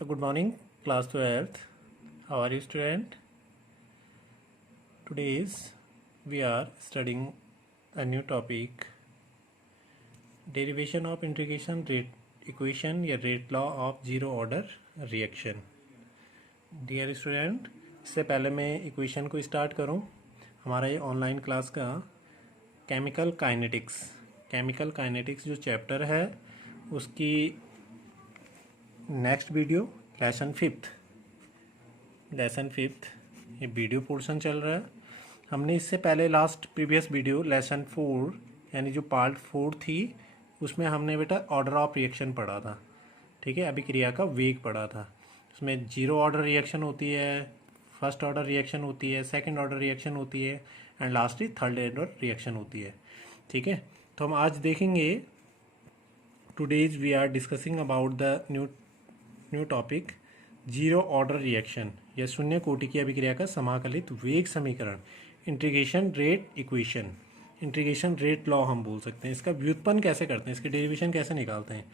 Good morning, class 12th. How are you, student? Today we are studying a new topic, derivation of integration rate equation या rate law of zero order reaction. Dear student, इससे पहले मैं equation को start करूं, हमारा ये online class का chemical kinetics जो चैप्टर है उसकी नेक्स्ट वीडियो लेसन फिफ्थ ये वीडियो पोर्शन चल रहा है। हमने इससे पहले प्रीवियस वीडियो लेसन 4 यानी जो पार्ट 4 थी उसमें हमने बेटा ऑर्डर ऑफ रिएक्शन पढ़ा था, ठीक है, अभिक्रिया का वेग पढ़ा था। उसमें जीरो ऑर्डर रिएक्शन होती है, फर्स्ट ऑर्डर रिएक्शन होती है, सेकंड ऑर्डर रिएक्शन होती है and lastly third order reaction होती है, ठीक है। तो हम आज देखेंगे, today's we are discussing about the new topic zero order reaction या शून्य कोटि की अभिक्रिया का समाकलित वेग समीकरण, integration rate equation, integration rate law हम बोल सकते हैं। इसका व्युत्पन्न कैसे करते हैं, इसके डेरिवेशन कैसे निकालते हैं,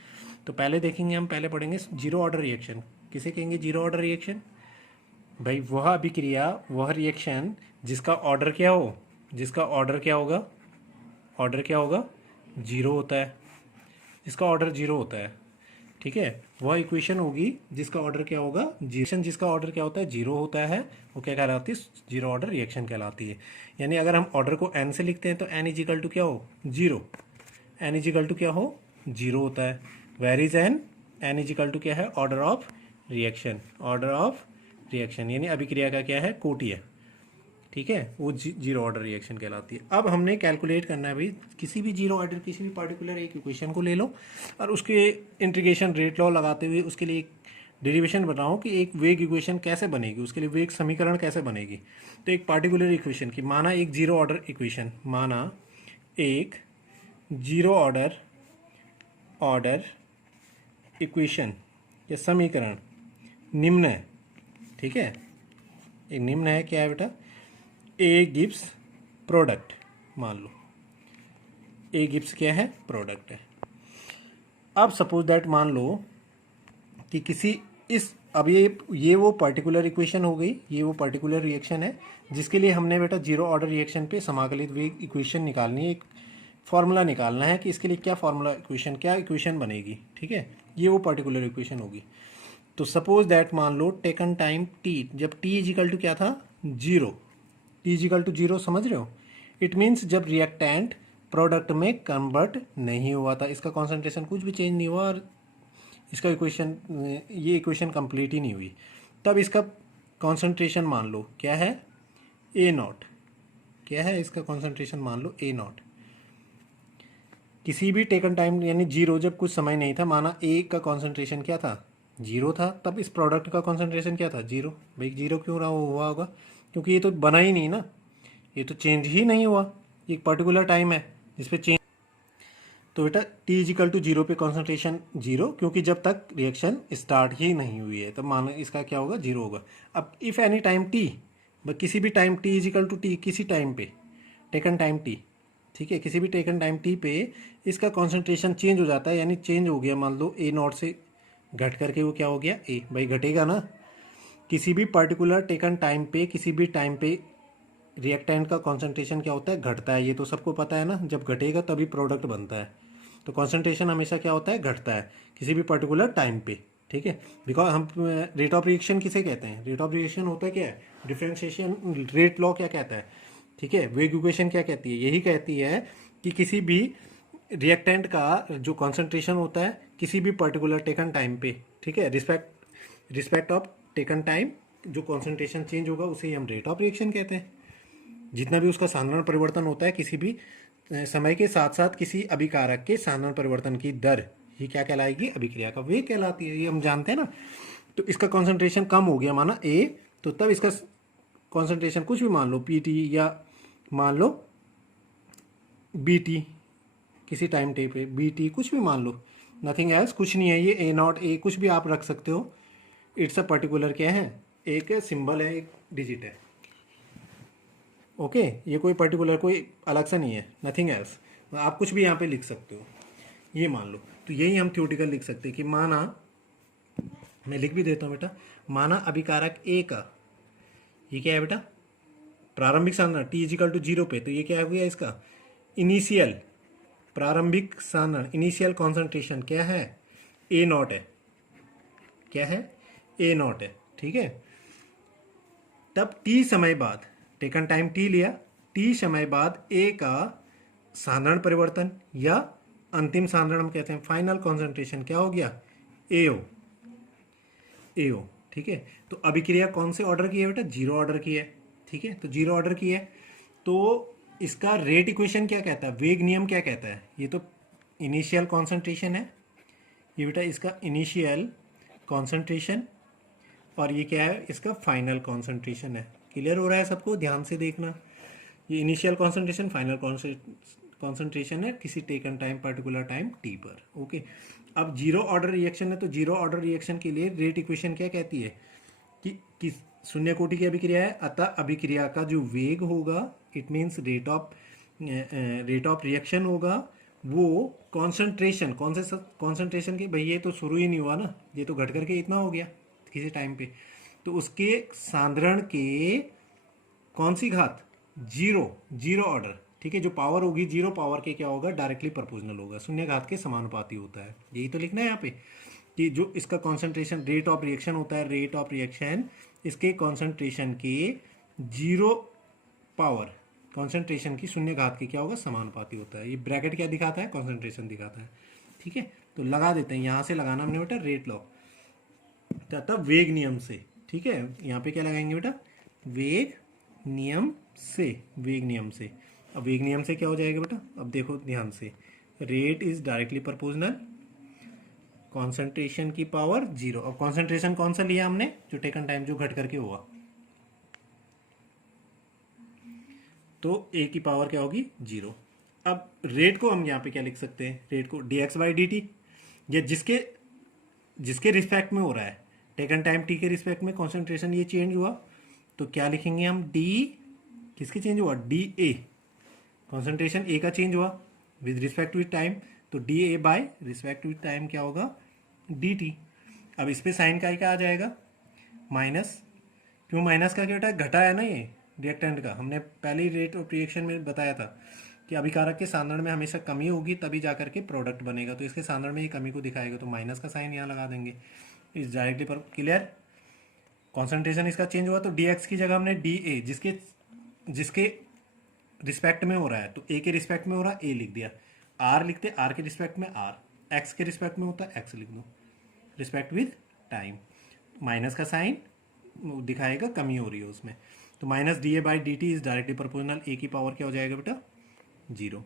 तो पहले देखेंगे। हम पहले पढ़ेंगे जीरो ऑर्डर रिएक्शन। किसे कहेंगे जीरो ऑर्डर रिएक्शन? भाई वह अभिक्रिया, वह रिएक्शन जिसका ऑर्डर क्या हो, जिसका ऑर्डर क्या होगा, ऑर्डर क्या होगा, जीरो होता है, जिसका ऑर्डर जीरो होता है, ठीक है। वह इक्वेशन होगी जिसका ऑर्डर क्या होगा, जिसका ऑर्डर क्या होता है, जीरो होता है, वो क्या कहलाती है, जीरो ऑर्डर रिएक्शन कहलाती है। यानी अगर हम ऑर्डर को एन से लिखते हैं तो एन इज इक्वल टू क्या हो, zero, N is equal to क्या हो, जीरो होता है। Where is N is equal to क्या है, order of reaction, order of reaction यानी अभिक्रिया का क्या है, कोटि है, ठीक है, वो जीरो ऑर्डर रिएक्शन कहलाती है। अब हमने कैलकुलेट करना है भाई, किसी भी जीरो ऑर्डर, किसी भी पार्टिकुलर एक इक्वेशन को ले लो और उसके इंटीग्रेशन रेट लॉ लगाते हुए उसके लिए एक डेरिवेशन बनाओ कि एक वेग इक्वेशन कैसे बनेगी, उसके लिए वेग समीकरण कैसे बनेगी। तो एक पार्टिकुलर इक्वेशन की, माना एक जीरो ऑर्डर इक्वेशन, माना एक जीरो ऑर्डर इक्वेशन या समीकरण निम्न है, ठीक है, एक निम्न है, क्या है बेटा, ए गिब्स प्रोडक्ट, मान लो ए गिब्स क्या है, प्रोडक्ट है। अब सपोज दैट मान लो कि किसी इस, अब ये वो पर्टिकुलर इक्वेशन हो गई, ये वो पर्टिकुलर रिएक्शन है जिसके लिए हमने बेटा जीरो ऑर्डर रिएक्शन पे समाकलित वेग इक्वेशन निकालनी है, एक फॉर्मूला निकालना है कि इसके लिए क्या फॉर्मूला इक्वेशन, क्या इक्वेशन बनेगी, ठीक है, ये वो पर्टिकुलर इक्वेशन होगी। तो सपोज दैट मान लो टेकन टाइम टी, जब टी इज इक्वल टू क्या था, zero, T is equal to zero, समझ रहे हो। इट मीन्स जब रिएक्टेंट प्रोडक्ट में कन्वर्ट नहीं हुआ था, इसका कॉन्सेंट्रेशन कुछ भी चेंज नहीं हुआ और इसका इक्वेशन, ये इक्वेशन कंप्लीट ही नहीं हुई, तब इसका कॉन्सेंट्रेशन मान लो क्या है, ए नॉट, क्या है इसका कॉन्सेंट्रेशन, मान लो ए नॉट। किसी भी टेकन टाइम यानी जीरो, जब कुछ समय नहीं था, माना ए का कॉन्सेंट्रेशन क्या था, जीरो था, तब इस प्रोडक्ट का कॉन्सेंट्रेशन क्या था, जीरो। भाई जीरो क्यों रहा हुआ होगा, क्योंकि ये तो बना ही नहीं ना, ये तो चेंज ही नहीं हुआ, एक पर्टिकुलर टाइम है जिस पे चेंज। तो बेटा T is equal to zero पे कॉन्सेंट्रेशन जीरो, क्योंकि जब तक रिएक्शन स्टार्ट ही नहीं हुई है, तब मानो इसका क्या होगा, जीरो होगा। अब इफ़ एनी टाइम टी, किसी भी time T is equal to T, किसी टाइम पे टेकन टाइम टी, ठीक है, किसी भी टेकन टाइम टी पे इसका कॉन्सेंट्रेशन चेंज हो जाता है, यानी चेंज हो गया, मान लो ए नॉट से घट करके वो क्या हो गया, ए, भाई घटेगा ना। किसी भी पर्टिकुलर टेकन टाइम पे, किसी भी टाइम पे रिएक्टेंट का कॉन्सेंट्रेशन क्या होता है, घटता है, ये तो सबको पता है ना, जब घटेगा तभी प्रोडक्ट बनता है। तो कॉन्सेंट्रेशन हमेशा क्या होता है, घटता है किसी भी पर्टिकुलर टाइम पे, ठीक है। बिकॉज हम रेट ऑफ रिएक्शन किसे कहते हैं, रेट ऑफ रिएक्शन होता है क्या है, डिफरेंशिएशन रेट लॉ क्या कहता है, ठीक है, वेग इक्वेशन क्या कहती है, यही कहती है कि किसी भी रिएक्टेंट का जो कॉन्सेंट्रेशन होता है किसी भी पर्टिकुलर टेकन टाइम पे, ठीक है, रिस्पेक्ट ऑफ टेकन टाइम जो कॉन्सेंट्रेशन चेंज होगा उसे ही हम रेट ऑफ रिएक्शन कहते हैं। जितना भी उसका साधारण परिवर्तन होता है किसी भी समय के साथ साथ किसी अभिकारक के साधारण परिवर्तन की दर ही क्या कहलाएगी, अभिक्रिया का वेग कहलाती है, ये हम जानते हैं ना। तो इसका कॉन्सेंट्रेशन कम हो गया, माना ए, तो तब इसका कॉन्सेंट्रेशन कुछ भी मान लो पी टी या मान लो बी टी, किसी टाइम टे पे बी टी कुछ भी मान लो, नथिंग एल्स, कुछ नहीं है, ये ए नॉट ए कुछ भी आप रख सकते हो। इट्स अ पर्टिकुलर क्या है, एक सिंबल है, एक डिजिट है। ओके, ये कोई पर्टिकुलर कोई अलग सा नहीं है, नथिंग एल्स। आप कुछ भी यहाँ पे लिख सकते हो, ये मान लो। तो यही हम थ्योरेटिकल लिख सकते हैं कि माना, मैं लिख भी देता हूँ बेटा, माना अभिकारक ए का, ये क्या है बेटा, प्रारंभिक सांद्रण टी इजिकल टू 0 पे, तो ये क्या हो गया इसका इनिशियल, प्रारंभिक सांद्रण इनिशियल कॉन्सेंट्रेशन क्या है, ए नॉट है, क्या है, ए नॉट है, ठीक है। तब टी समय बाद, टेकन टाइम टी लिया, टी समय बाद ए का सांद्रण परिवर्तन या अंतिम सांद्रण हम कहते हैं फाइनल कॉन्सेंट्रेशन क्या हो गया, एओ, एओ, ठीक है। तो अभिक्रिया कौन से ऑर्डर की है बेटा, जीरो ऑर्डर की है, ठीक है। तो जीरो ऑर्डर की है, तो इसका रेट इक्वेशन क्या कहता है, वेग नियम क्या कहता है, ये तो इनिशियल कॉन्सेंट्रेशन है, ये बेटा इसका इनिशियल कॉन्सेंट्रेशन, और ये क्या है, इसका फाइनल कॉन्सेंट्रेशन है। क्लियर हो रहा है सबको, ध्यान से देखना, ये इनिशियल कॉन्सेंट्रेशन फाइनल कॉन्सेंट्रेशन है किसी taken time particular time T पर, ओके। अब जीरो ऑर्डर रिएक्शन है, तो जीरो ऑर्डर रिएक्शन के लिए रेट इक्वेशन क्या कहती है कि शून्य कोटि की अभिक्रिया है, अतः अभिक्रिया का जो वेग होगा, it means rate of reaction होगा, वो कॉन्सेंट्रेशन, कौन से कॉन्सेंट्रेशन के, भाई ये तो शुरू ही नहीं हुआ ना, ये तो घट करके इतना हो गया किसी टाइम पे, तो उसके सांद्रण के कौन सी घात, जीरो ऑर्डर, ठीक है। जो पावर होगी जीरो पावर के क्या होगा, डायरेक्टली प्रोपोर्शनल होगा, शून्य घात के समानुपाती होता है, यही तो लिखना है यहाँ पे कि जो इसका कॉन्सेंट्रेशन रेट ऑफ रिएक्शन होता है, रेट ऑफ रिएक्शन इसके कॉन्सेंट्रेशन के जीरो पावर कॉन्सेंट्रेशन की शून्य घात के क्या होगा, समानुपाती होता है। ये ब्रैकेट क्या दिखाता है, कॉन्सेंट्रेशन दिखाता है, ठीक है। तो लगा देते हैं, यहाँ से लगाना हमने बेटा रेट लॉ तथा वेग नियम से, ठीक है। यहाँ पे क्या लगाएंगे बेटा, वेग नियम से, वेग नियम से। अब वेग नियम से क्या हो जाएगा बेटा, अब देखो ध्यान से, rate is directly proportional concentration की पावर जीरो। अब कॉन्सेंट्रेशन कौन सा लिया हमने, जो टेकन टाइम जो घट करके हुआ, तो ए की पावर क्या होगी, जीरो। अब रेट को हम यहाँ पे क्या लिख सकते हैं, रेट को D x by D T, या जिसके रिस्पेक्ट में हो रहा है, टेकन टाइम टी के रिस्पेक्ट में कॉन्सेंट्रेशन ये चेंज हुआ, तो क्या लिखेंगे हम, डी किसके चेंज हुआ, डी ए, कॉन्सेंट्रेशन ए का चेंज हुआ विद रिस्पेक्ट विद टाइम, तो D A by respect with time क्या होगा, डी टी। अब इस पे साइन का क्या आ जाएगा, माइनस, क्यों माइनस का, क्या घटा है ना ये रिएक्टेंट का, हमने पहले ही रेट ऑफ रिएक्शन में बताया था कि अभिकारक के सांद्रण में हमेशा कमी होगी तभी जाकर के प्रोडक्ट बनेगा, तो इसके सांद्रण में ये कमी को दिखाएगा, तो माइनस का साइन यहाँ लगा देंगे इस डायरेक्टली पर। क्लियर, कॉन्सेंट्रेशन इसका चेंज हुआ, तो डी एक्स की जगह हमने डी ए, जिसके रिस्पेक्ट में हो रहा है, तो ए के रिस्पेक्ट में हो रहा है ए लिख दिया, आर लिखते आर के रिस्पेक्ट में आर, एक्स के रिस्पेक्ट में होता है एक्स लिख दो, रिस्पेक्ट विद टाइम, माइनस का साइन दिखाएगा कमी हो रही है उसमें, तो minus D A by D T is directly proportional, a की पावर क्या हो जाएगा बेटा, जीरो,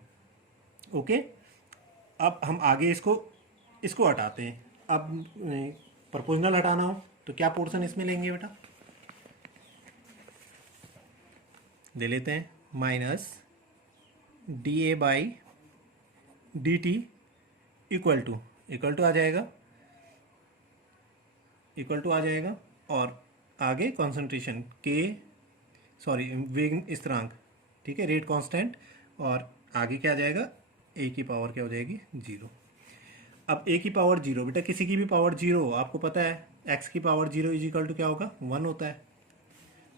ओके। अब हम आगे इसको हटाते हैं, अब प्रोपोर्शनल हटाना हो तो क्या पोर्शन इसमें लेंगे बेटा, ले लेते हैं minus D A by D t equal to आ जाएगा, और आगे कॉन्सेंट्रेशन के, सॉरी वेग स्थिरांक, ठीक है, रेट कांस्टेंट, और आगे क्या आ जाएगा, ए की पावर क्या हो जाएगी, जीरो। अब ए की पावर जीरो, बेटा किसी की भी पावर जीरो हो, आपको पता है एक्स की power zero is equal to क्या होगा, वन होता है,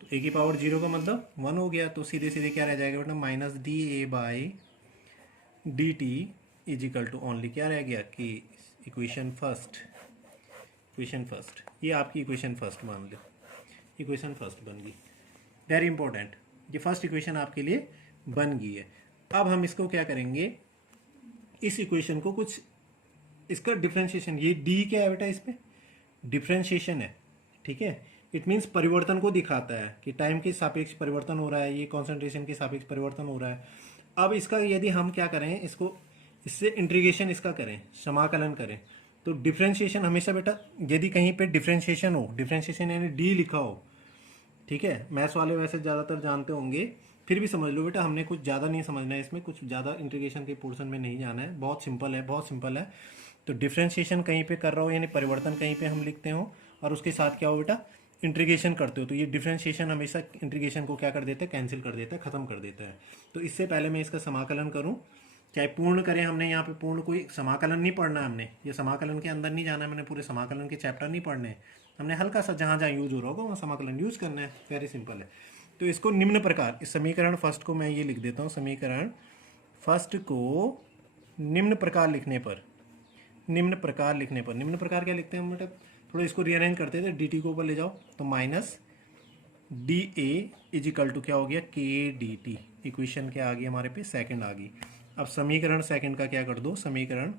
तो ए की पावर जीरो का मतलब वन हो गया, तो सीधे सीधे क्या रह जाएगा बेटा, minus D A by D T is equal to only क्या रह गया कि इक्वेशन फर्स्ट, ये आपकी इक्वेशन फर्स्ट मान लो, इक्वेशन फर्स्ट बन गई, वेरी इंपॉर्टेंट, ये फर्स्ट इक्वेशन आपके लिए बन गई है। अब हम इसको क्या करेंगे, इस इक्वेशन को कुछ इसका डिफ्रेंशिएशन, ये डी क्या है बेटा, इस पे डिफ्रेंशिएशन है, ठीक है, इट मीन्स परिवर्तन को दिखाता है कि टाइम के सापेक्ष परिवर्तन हो रहा है, ये कॉन्सेंट्रेशन के सापेक्ष परिवर्तन हो रहा है। अब इसका यदि हम क्या करें, इसको इससे इंटीग्रेशन इसका करें, समाकलन करें, तो डिफ्रेंशिएशन हमेशा बेटा, यदि कहीं पे डिफ्रेंशिएशन हो, डिफ्रेंशिएशन यानी डी लिखा हो, ठीक है, मैथ्स वाले वैसे ज़्यादातर जानते होंगे, फिर भी समझ लो बेटा, हमने कुछ ज़्यादा नहीं समझना है इसमें, कुछ ज़्यादा इंटीग्रेशन के पोर्शन में नहीं जाना है, बहुत सिंपल है। तो डिफ्रेंशिएशन कहीं पे कर रहा हो यानी परिवर्तन कहीं पे हम लिखते हो, और उसके साथ क्या हो बेटा, इंटीग्रेशन करते हो तो ये डिफरेंशिएशन हमेशा इंटीग्रेशन को क्या कर देता है, कैंसिल कर देता है, खत्म कर देता है। तो इससे पहले मैं इसका समाकलन करूं, चाहे पूर्ण करें, हमने यहाँ पे पूर्ण कोई समाकलन नहीं पढ़ना है, हमने ये समाकलन के अंदर नहीं जाना है, मैंने पूरे समाकलन के चैप्टर नहीं पढ़ने हैं, हमने हल्का सा जहाँ जहाँ यूज हो रहा होगा वहाँ समाकलन यूज करना है, वेरी सिंपल है। तो इसको निम्न प्रकार, इस समीकरण फर्स्ट को मैं ये लिख देता हूँ, समीकरण फर्स्ट को निम्न प्रकार लिखने पर, निम्न प्रकार लिखने पर, निम्न प्रकार क्या लिखते हैं हम बेटा, थोड़ा इसको रीअरेंज करते थे, डी टी को ऊपर ले जाओ तो minus D A is equal to क्या हो गया, के डी टी। इक्वेशन क्या आ गई हमारे पे, सेकंड आ गई। अब समीकरण सेकंड का क्या कर दो, समीकरण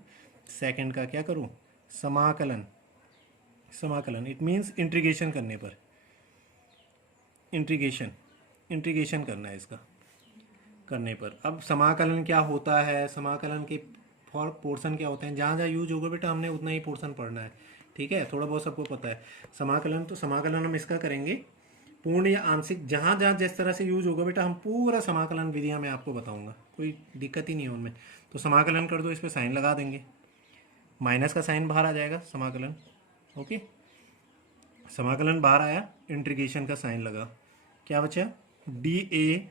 सेकंड का क्या करूं, समाकलन, समाकलन इट मीन्स इंटीग्रेशन करने पर, इंटीग्रेशन, इंटीग्रेशन करना है इसका करने पर। अब समाकलन क्या होता है, समाकलन के फॉर पोर्शन क्या होते हैं, जहाँ जहाँ यूज होगा बेटा हमने उतना ही पोर्शन पढ़ना है, ठीक है, थोड़ा बहुत सबको पता है। समाकलन, तो समाकलन हम इसका करेंगे पूर्ण या आंशिक, जहाँ जहाँ जिस तरह से यूज होगा बेटा हम पूरा समाकलन विधियाँ मैं आपको बताऊंगा, कोई दिक्कत ही नहीं है उनमें। तो समाकलन कर दो, इस पर साइन लगा देंगे, माइनस का साइन बाहर आ जाएगा, समाकलन, ओके, समाकलन बाहर आया, इंटीग्रेशन का साइन लगा, क्या बचा, d A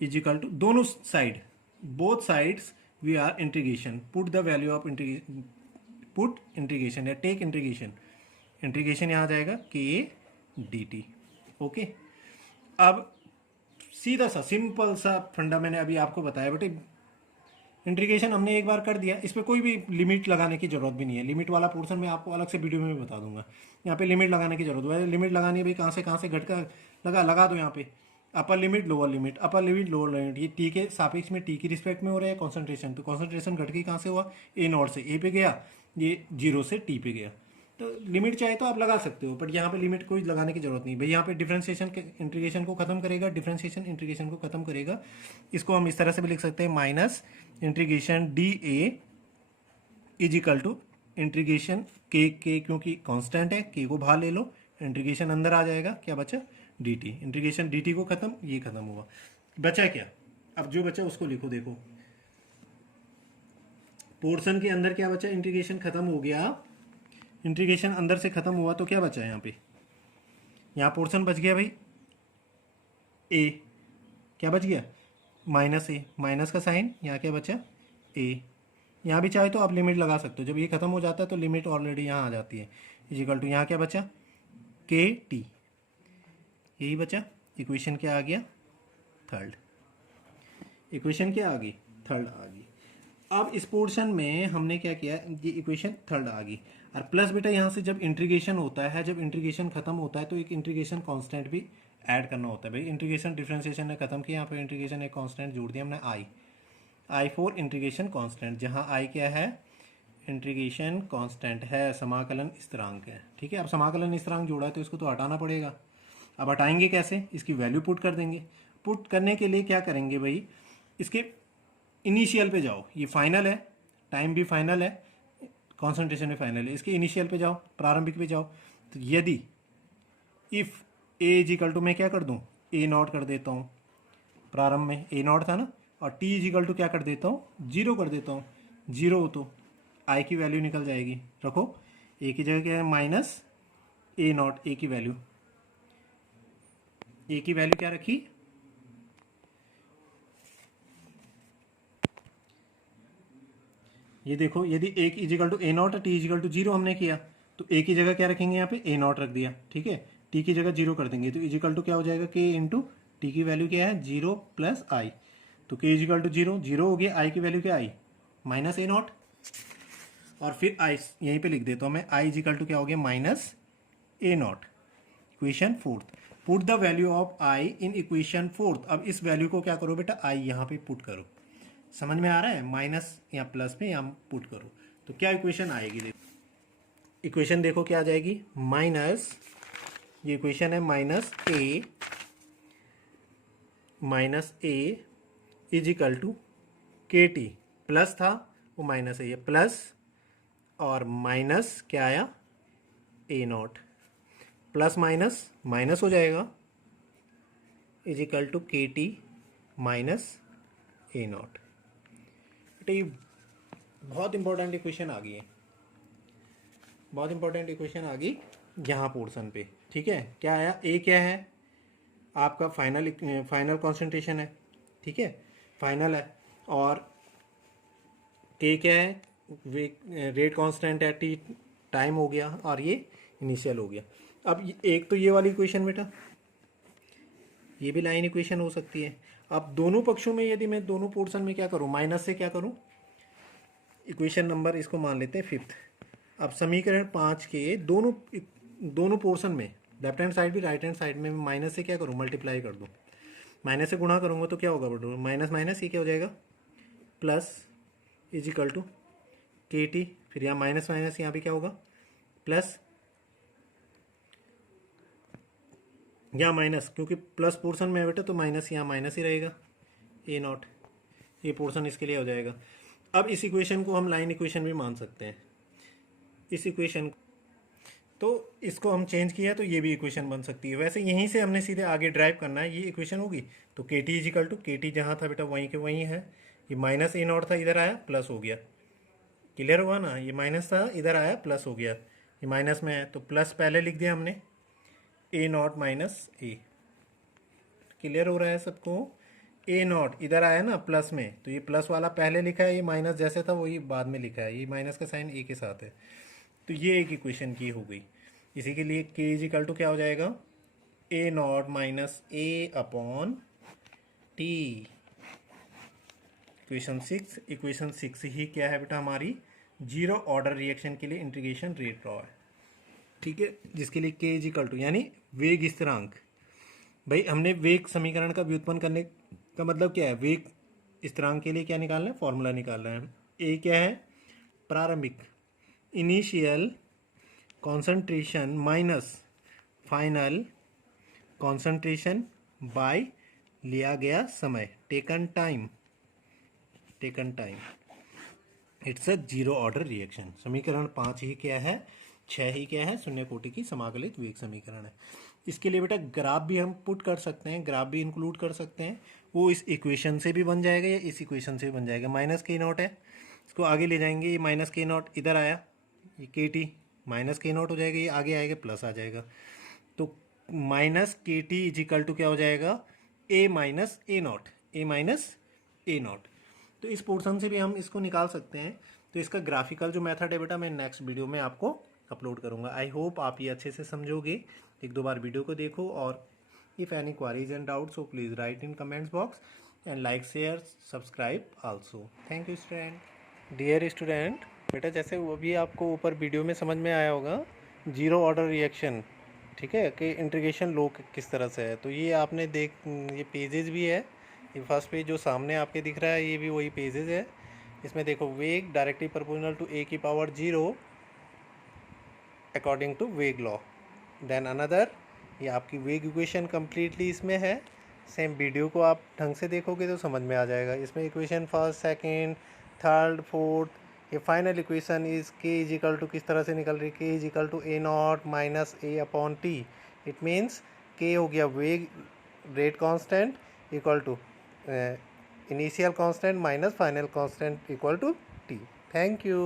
is equal to, दोनों side, both sides we are integration, put the value of integration, put integration या टेक इंटीग्रेशन, इंटीग्रेशन यहाँ आ जाएगा के डी टी, ओके। अब सीधा सा सिंपल सा फंडा मैंने अभी आपको बताया बेटे, इंटीग्रेशन हमने एक बार कर दिया, इस पर कोई भी लिमिट लगाने की जरूरत भी नहीं है, लिमिट वाला पोर्शन मैं आपको अलग से वीडियो में भी बता दूंगा, यहाँ पे लिमिट लगाने की जरूरत है, लिमिट लगानी है भाई, कहाँ से घट का लगा दो यहाँ पे, upper limit lower limit, upper limit lower limit, ये टी के सापेक्ष में, टी की रिस्पेक्ट में हो रहा है कॉन्सेंट्रेशन, तो कॉन्सेंट्रेशन घट के कहाँ से हुआ, ए नॉट से ए पे गया, ये जीरो से टी पे गया, तो लिमिट चाहे तो आप लगा सकते हो, बट यहाँ पे लिमिट कोई लगाने की जरूरत नहीं भाई, यहाँ पे डिफरेंशिएशन इंटीग्रेशन को खत्म करेगा, डिफरेंशिएशन इंटीग्रेशन को खत्म करेगा। इसको हम इस तरह से भी लिख सकते हैं, minus integration D A is equal to integration के क्योंकि कांस्टेंट है, के को बाहर ले लो, इंटीग्रेशन अंदर आ जाएगा, क्या बचा, D T, integration D T को खत्म, ये खत्म हुआ, बचा क्या, अब जो बचा उसको लिखो, देखो पोर्शन के अंदर क्या बचा, इंटीग्रेशन खत्म हो गया, इंटीग्रेशन अंदर से खत्म हुआ तो क्या बचा यहाँ पे, यहाँ पोर्शन बच गया भाई ए, क्या बच गया, माइनस ए, माइनस का साइन, यहाँ क्या बचा, ए, यहाँ भी चाहे तो आप लिमिट लगा सकते हो, जब ये खत्म हो जाता है तो लिमिट ऑलरेडी यहाँ आ जाती है, इजिकल टू यहाँ क्या बचा, के टी, यही बचा, इक्वेशन क्या आ गया, थर्ड, इक्वेशन क्या आ गई, थर्ड आ गई। अब इस पोर्शन में हमने क्या किया, ये इक्वेशन थर्ड आ गई, और प्लस बेटा यहाँ से जब इंटीग्रेशन होता है, जब इंटीग्रेशन खत्म होता है तो एक इंटीग्रेशन कांस्टेंट भी ऐड करना होता है भाई, इंटीग्रेशन डिफरेंशिएशन ने खत्म किया, यहाँ पे इंटीग्रेशन एक कांस्टेंट जोड़ दिया हमने आई फॉर इंटीग्रेशन कांस्टेंट, जहाँ आई क्या है, इंटीग्रेशन कांस्टेंट है, समाकलन स्थिरांक है, ठीक है। अब समाकलन स्थिरांक जोड़ा है तो इसको तो हटाना पड़ेगा, अब हटाएंगे कैसे, इसकी वैल्यू पुट कर देंगे, पुट करने के लिए क्या करेंगे भाई, इसके इनिशियल पे जाओ, ये फाइनल है, टाइम भी फाइनल है, कॉन्सेंट्रेशन भी फाइनल है, इसके इनिशियल पे जाओ, प्रारंभिक पे जाओ, तो यदि if A is equal to, मैं क्या कर दूं, ए नॉट कर देता हूँ, प्रारंभ में ए नॉट था ना, और टी इज इक्वल टू क्या कर देता हूँ, जीरो कर देता हूँ, जीरो हो तो आई की वैल्यू निकल जाएगी, रखो ए की जगह क्या है, माइनस ए नॉट, ए की वैल्यू, ए की वैल्यू क्या रखी, ये देखो, यदि a is equal to A nought, t is equal to zero हमने किया, तो ए की जगह क्या रखेंगे, यहाँ पे ए नॉट रख दिया, ठीक है, टी की जगह जीरो कर देंगे, तो इजिकल टू क्या हो जाएगा, के इंटू टी की वैल्यू क्या है, जीरो प्लस आई, तो के इजिकल टू जीरो, जीरो हो गया, आई की वैल्यू क्या आई, माइनस ए नॉट, और फिर आई यहीं पे लिख देता हूँ मैं, आई इजिकल टू क्या हो गया, minus a not. Equation fourth, put the value of I in equation fourth. अब इस वैल्यू को क्या करो बेटा, आई यहाँ पे पुट करो, समझ में आ रहा है, माइनस या प्लस में यहाँ पुट करो, तो क्या इक्वेशन आएगी, देखो इक्वेशन देखो क्या आ जाएगी, माइनस, ये इक्वेशन है minus A is equal to K T, plus था वो माइनस है, ये प्लस और माइनस क्या आया, ए नॉट, प्लस माइनस माइनस हो जाएगा, is equal to K T minus a not. ये बहुत इंपॉर्टेंट इक्वेशन आ गई है, बहुत इंपॉर्टेंट इक्वेशन आ गई, यहाँ पोर्शन पे, ठीक है। क्या आया, ए क्या है आपका फाइनल कॉन्सेंट्रेशन है, ठीक है, फाइनल है। और के क्या है, रेट कांस्टेंट है, टी टाइम हो गया, और ये इनिशियल हो गया। अब एक तो ये वाली इक्वेशन बेटा, ये भी लाइन इक्वेशन हो सकती है। अब दोनों पक्षों में यदि मैं दोनों पोर्शन में क्या करूँ, माइनस से क्या करूँ, इक्वेशन नंबर इसको मान लेते हैं 5th। अब समीकरण 5 के दोनों पोर्शन में लेफ्ट हैंड साइड भी राइट हैंड साइड में माइनस से क्या करूँ, मल्टीप्लाई कर दूँ। माइनस से गुणा करूँगा तो क्या होगा बेटा, माइनस माइनस ये क्या हो जाएगा, plus is equal to K T, फिर यहाँ माइनस माइनस यहाँ भी क्या होगा, प्लस, यहाँ माइनस, क्योंकि प्लस पोर्शन में है बेटा तो माइनस यहाँ माइनस ही रहेगा, ए नॉट, ये पोर्शन इसके लिए हो जाएगा। अब इस इक्वेशन को हम लाइन इक्वेशन भी मान सकते हैं, इस इक्वेशन तो इसको हम चेंज किया तो ये भी इक्वेशन बन सकती है। वैसे यहीं से हमने सीधे आगे ड्राइव करना है, ये इक्वेशन होगी तो के T is equal to, K T जहाँ था बेटा वहीं के वहीं है, ये माइनस ए नॉट था इधर आया प्लस हो गया, क्लियर हुआ ना, ये माइनस था इधर आया प्लस हो गया, ये माइनस में है तो प्लस पहले लिख दिया हमने, ए नॉट माइनस ए, क्लियर हो रहा है सबको। ए नॉट इधर आया ना प्लस में, तो ये प्लस वाला पहले लिखा है, ये माइनस जैसे था वही बाद में लिखा है, ये माइनस का साइन ए के साथ है, तो ये एक इक्वेशन की हो गई। इसी के लिए के इज इक्वल टू क्या हो जाएगा, a not minus A upon t. Equation 6 ही क्या है बेटा हमारी, जीरो ऑर्डर रिएक्शन के लिए इंटीग्रेशन रेट लॉ है, ठीक है, जिसके लिए के इज इक्वल टू यानी वेग स्थिरांक। भाई हमने वेग समीकरण का व्युत्पन्न करने का मतलब क्या है, वेग स्थिरांक के लिए क्या निकालना है, फॉर्मूला निकालना है। ए क्या है, प्रारंभिक, initial concentration minus final concentration bye लिया गया समय, taken time, it's a zero order reaction. समीकरण 5 ही क्या है, 6 ही क्या है, शून्य कोटि की समाकलित वेग समीकरण है। इसके लिए बेटा ग्राफ भी हम पुट कर सकते हैं, ग्राफ भी इंक्लूड कर सकते हैं, वो इस इक्वेशन से भी बन जाएगा या इस इक्वेशन से भी बन जाएगा। माइनस के नॉट है, इसको आगे ले जाएंगे, ये माइनस के नॉट इधर आया, ये के टी माइनस के नॉट हो जाएगा, ये आगे आएगा प्लस आ जाएगा, तो माइनस के टी इज इक्वल टू क्या हो जाएगा, a minus a nought, a minus a nought. तो इस पोर्शन से भी हम इसको निकाल सकते हैं। तो इसका ग्राफिकल जो मेथड है बेटा मैं नेक्स्ट वीडियो में आपको अपलोड करूंगा। आई होप आप ये अच्छे से समझोगे, एक दो बार वीडियो को देखो, और if any queries and doubts so please write in comments box and like share subscribe also. Thank you student. Dear student, बेटा जैसे वो भी आपको ऊपर वीडियो में समझ में आया होगा, जीरो ऑर्डर रिएक्शन, ठीक है, कि इंटीग्रेशन लो किस तरह से है, तो ये आपने ये पेजेस भी है, ये फर्स्ट पेज जो सामने आपके दिख रहा है ये भी वही पेजेस है। इसमें देखो वेग डायरेक्टली प्रोपोर्शनल टू ए की पावर 0 अकॉर्डिंग टू वेग लॉ, देन अनदर, ये आपकी वेग इक्वेशन कम्प्लीटली इसमें है। सेम वीडियो को आप ढंग से देखोगे तो समझ में आ जाएगा। इसमें equation first, second, third, fourth, ये final equation is K is equal to किस तरह से निकल रही है, K is equal to A not minus A upon T. It means K हो गया वेग rate constant equal to initial constant minus final constant equal to T. Thank you.